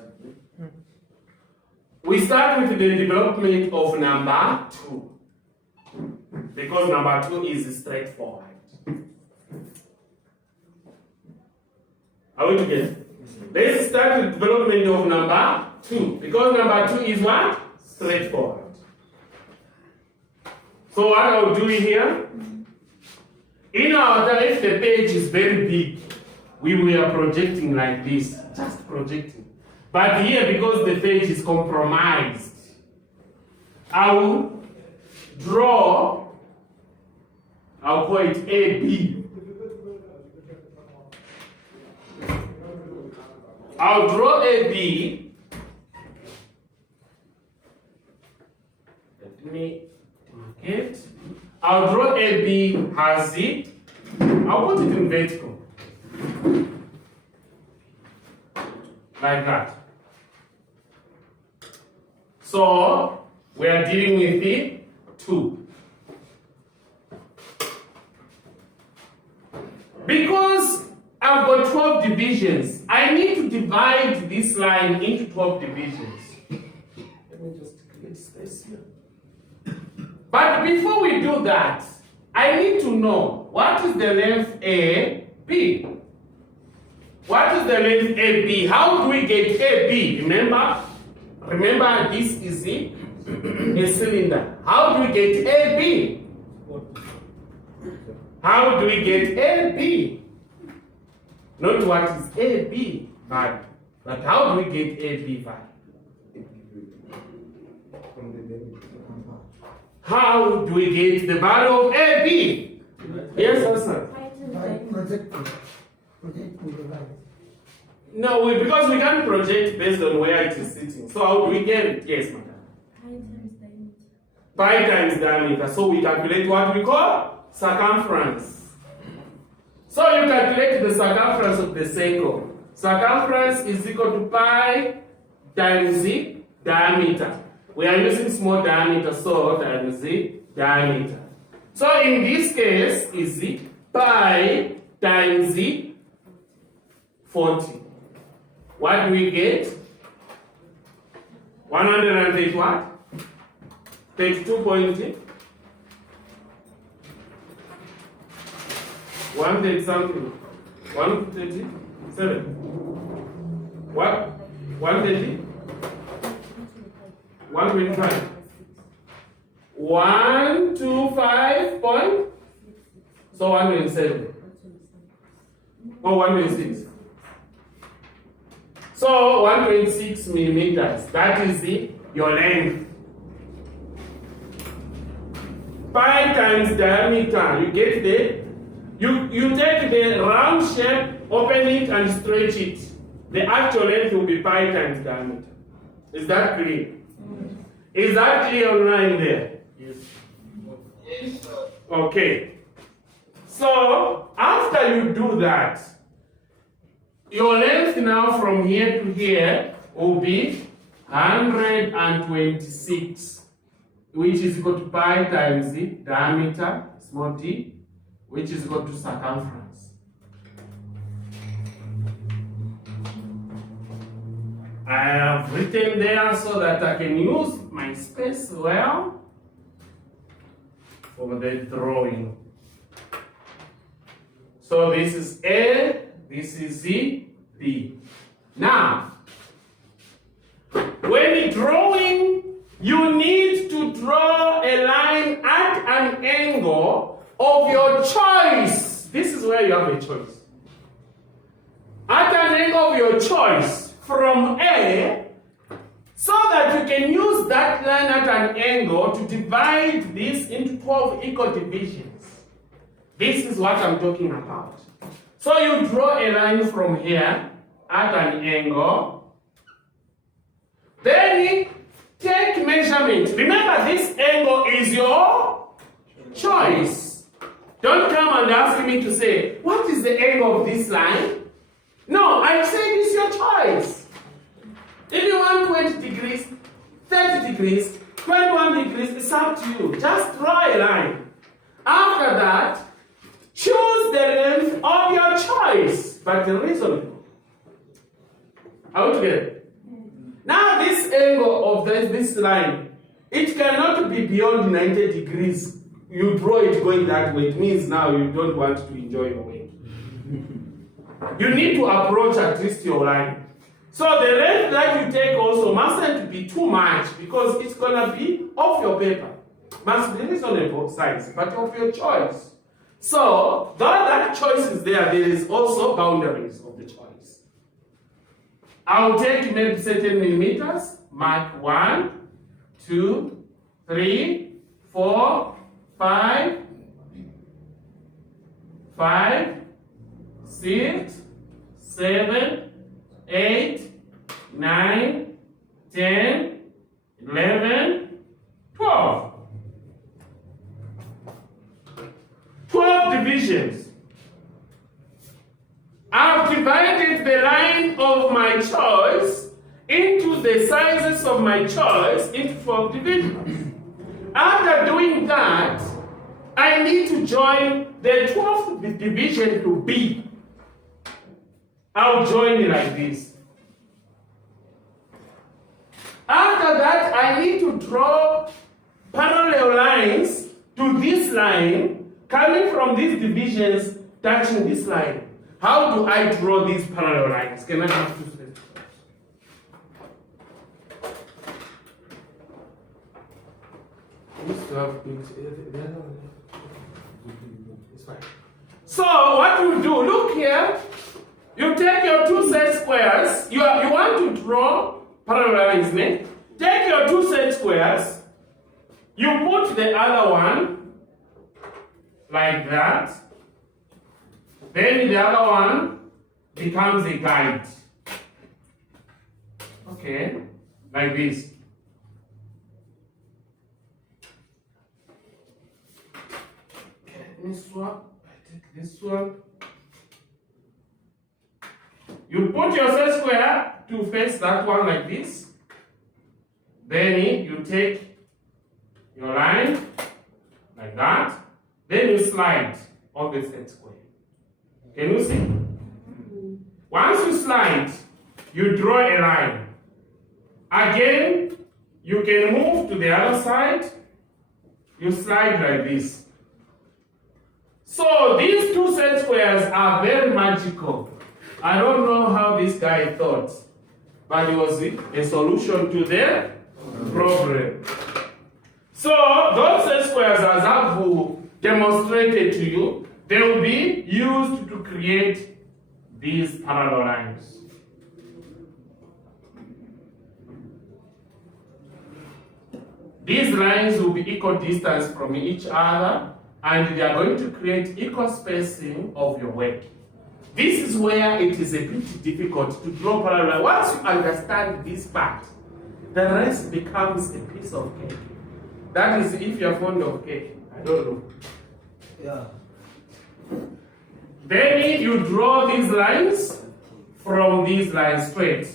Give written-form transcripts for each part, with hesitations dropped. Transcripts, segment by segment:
strategy. We start with the development of number 2. Because number 2 is straightforward. Are we together? Let's start with development of number 2. Because number 2 is what? Straightforward. So what I'll do here, in our time, if the page is very big, we were projecting like this, just projecting. But here, because the page is compromised, I will draw, I'll call it AB. I'll draw AB. Let me mark it. I'll draw AB as it. I'll put it in vertical. Like that. So, we are dealing with the 2. Because I've got 12 divisions, I need to divide this line into 12 divisions. Let me just create space here. But before we do that, I need to know what is the length AB. What is the length AB? How do we get AB? Remember this is a cylinder. How do we get AB? How do we get AB? Not what is AB value, but how do we get AB value? How do we get the value of AB? Yes, sir. No, because we can't project based on where it is sitting. So how do we get it? Yes, madam. Pi times diameter. So we calculate what we call circumference. So you calculate the circumference of the circle. Circumference is equal to pi times the diameter. We are using small diameter, so times the diameter. So in this case, is the pi times the 40. What do we get? 130 what? 32.130 something. 137. What? 130? 125. 125 point? So 107. Or 126. So 126 millimeters. That is your length. Pi times diameter. You get the you take the round shape, open it and stretch it. The actual length will be pi times diameter. Is that clear? Is that clear online there? Yes. Yes, sir. Okay. So after you do that, your length now from here to here will be 126, which is equal to pi times the diameter, small d, which is equal to circumference. I have written there so that I can use my space well for the drawing. So this is A, this is B. Now, when drawing, you need to draw a line at an angle of your choice. This is where you have a choice. At an angle of your choice from A, so that you can use that line at an angle to divide this into 12 equal divisions. This is what I'm talking about. So you draw a line from here at an angle. Then take measurement. Remember, this angle is your choice. Don't come and ask me to say, what is the angle of this line? No, I say this is your choice. If you want 20 degrees, 30 degrees, 21 degrees, it's up to you. Just draw a line. After that, choose the length of your choice, but reasonable. Are we together? Now this angle of this line, it cannot be beyond 90 degrees. You draw it going that way. It means now you don't want to enjoy your work. You need to approach at least your line. So the length that you take also mustn't be too much because it's going to be off your paper. Must be reasonable size, but of your choice. So, though that choice is there, there is also boundaries of the choice. I'll take maybe certain millimeters, mark 1, 2, 3, 4, 5, 6, 7, 8, 9, 10, 11, 12. 12 divisions. I've divided the line of my choice into the sizes of my choice into 12 divisions. After doing that, I need to join the 12th division to B. I'll join it like this. After that, I need to draw parallel lines to this line coming from these divisions touching this line. How do I draw these parallel lines? Can I have two steps? It's fine. So what you do, look here, you take your two set squares, you want to draw parallel lines, ne? Take your two set squares, you put the other one like that, then the other one becomes a guide. Okay, like this. Okay, let me swap. I take this one. You put your set square to face that one like this. Then you take your line like that. Then you slide on the set square. Can you see? Once you slide, you draw a line. Again, you can move to the other side. You slide like this. So these two set squares are very magical. I don't know how this guy thought, but it was a solution to the problem. So those set squares, as I've demonstrated to you, they will be used to create these parallel lines. These lines will be equal distance from each other, and they are going to create equal spacing of your work. This is where it is a bit difficult to draw parallel. Once you understand this part, the rest becomes a piece of cake. That is if you're fond of cake. I don't know. Yeah. Then you draw these lines from these lines straight.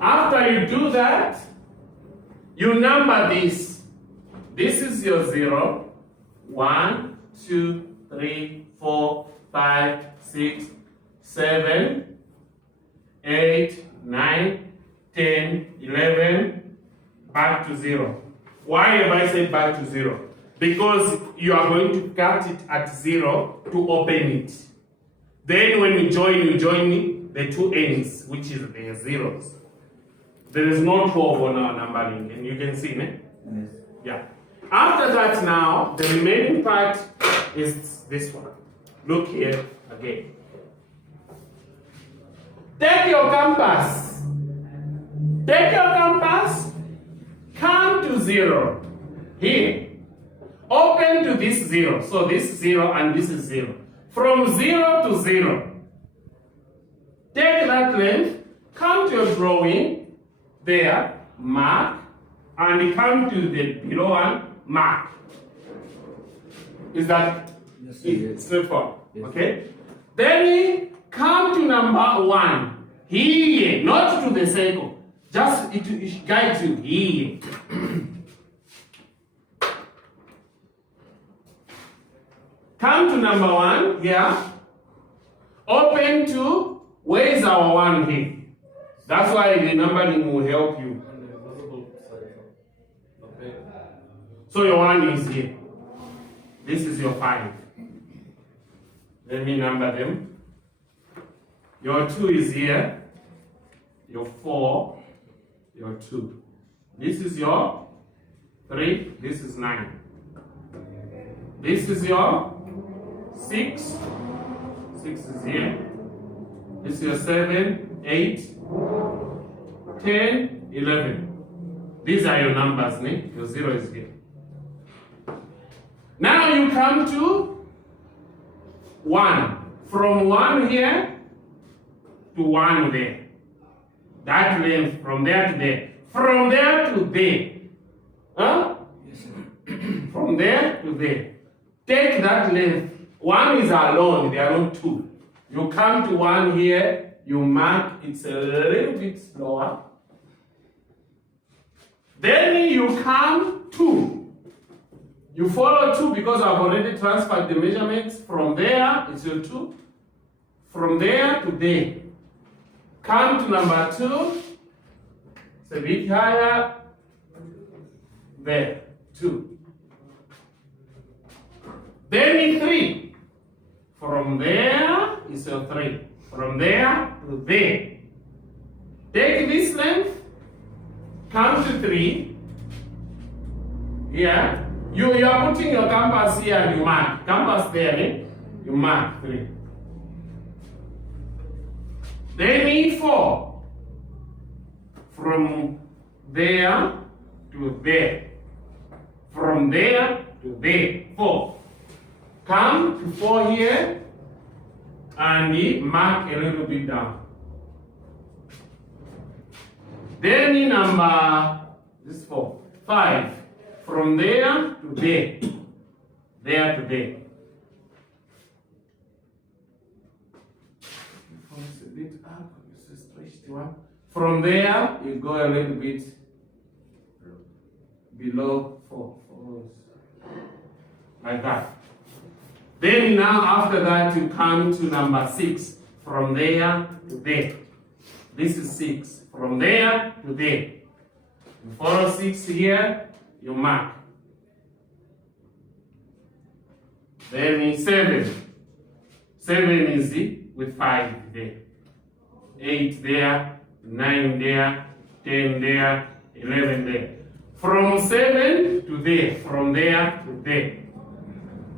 After you do that, you number this. This is your 0, 1, 2, 3, 4, 5, 6, 7, 8, 9, 10, 11, back to 0. Why have I said back to 0? Because you are going to cut it at 0 to open it. Then when you join the two ends, which is the zeros. There is no 12 on our numbering, and you can see, ne? Yes. Yeah. After that now, the remaining part is this one. Look here again. Take your compass. Take your compass, come to 0. Here. Open to this 0. So this 0 and this is 0. From 0 to 0. Take that length, come to your drawing. There, mark, and come to the below one, mark. Is that Yes, It's straightforward. Yes. Okay? Then we come to number 1. Here, not to the circle. Just it guides you here. Come to number 1 here. Open to where is our 1 here? That's why the numbering will help you. On the reversible side. Okay. So your 1 is here. This is your 5. Let me number them. Your 2 is here. Your 4. Your 2. This is your 3. This is 9. This is your 6. 6 is here. This is your 7, 8, 10, 11. These are your numbers, Nick. Your 0 is here. Now you come to 1. From 1 here to 1 there. That length from there to there. From there to there. Huh? Yes, sir. From there to there. Take that length. 1 is alone, they are not 2. You come to 1 here, you mark, it's a little bit slower. Then you come 2. You follow 2 because I've already transferred the measurements. From there, it's your 2. From there to there. Come to number 2. It's a bit higher. There, 2. Then 3. From there is your 3. From there to there. Take this length. Come to 3. Here. You are putting your compass here and you mark. Compass there, eh? You mark 3. Then need 4. From there to there. From there to there. 4. Come to 4 here and mark a little bit down. Then in number, this 4, 5. From there to there. There to there. It's a bit up, it's a stretched one. From there, you go a little bit below 4. Like that. Then now after that you come to number 6. From there to there. This is 6. From there to there. You follow 6 here, you mark. Then 7. 7 is with 5 there. 8 there, 9 there, 10 there, 11 there. From 7 to there. From there to there.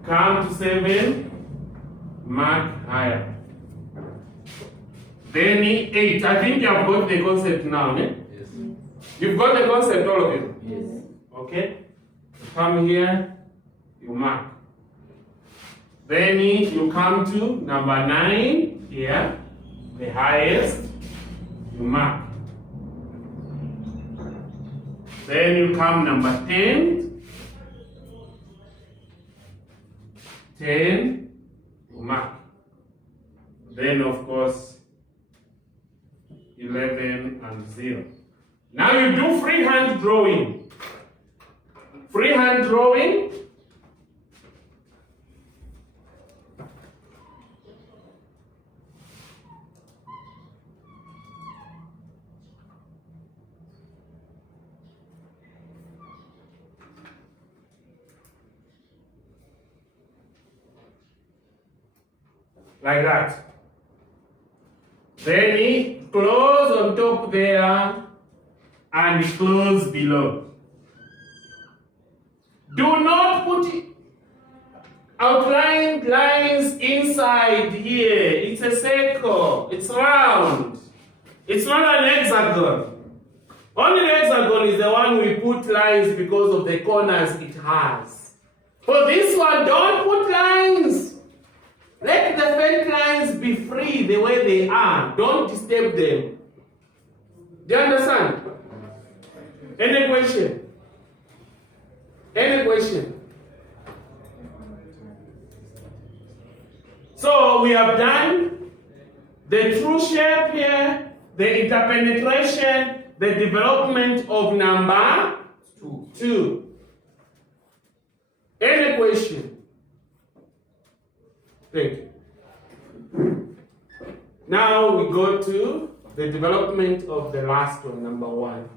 Come to 7, mark higher. Then 8. I think you have got the concept now, eh? Yes. You've got the concept, all of you? Yes. Okay? You come here, you mark. Then you come to number 9, here, the highest, you mark. Then you come number 10. 10, you mark. Then of course 11 and 0. Now you do freehand drawing. Freehand drawing. Like that. Then close on top there and close below. Do not put outlined lines inside here. It's a circle. It's round. It's not an hexagon. Only the hexagon is the one we put lines because of the corners it has. For this one, don't put lines. Let the felt lines be free the way they are. Don't disturb them. Do you understand? Any question? Any question? So we have done the true shape here, the interpenetration, the development of number 2. Any question? Thank you. Now we go to the development of the last one, number 1.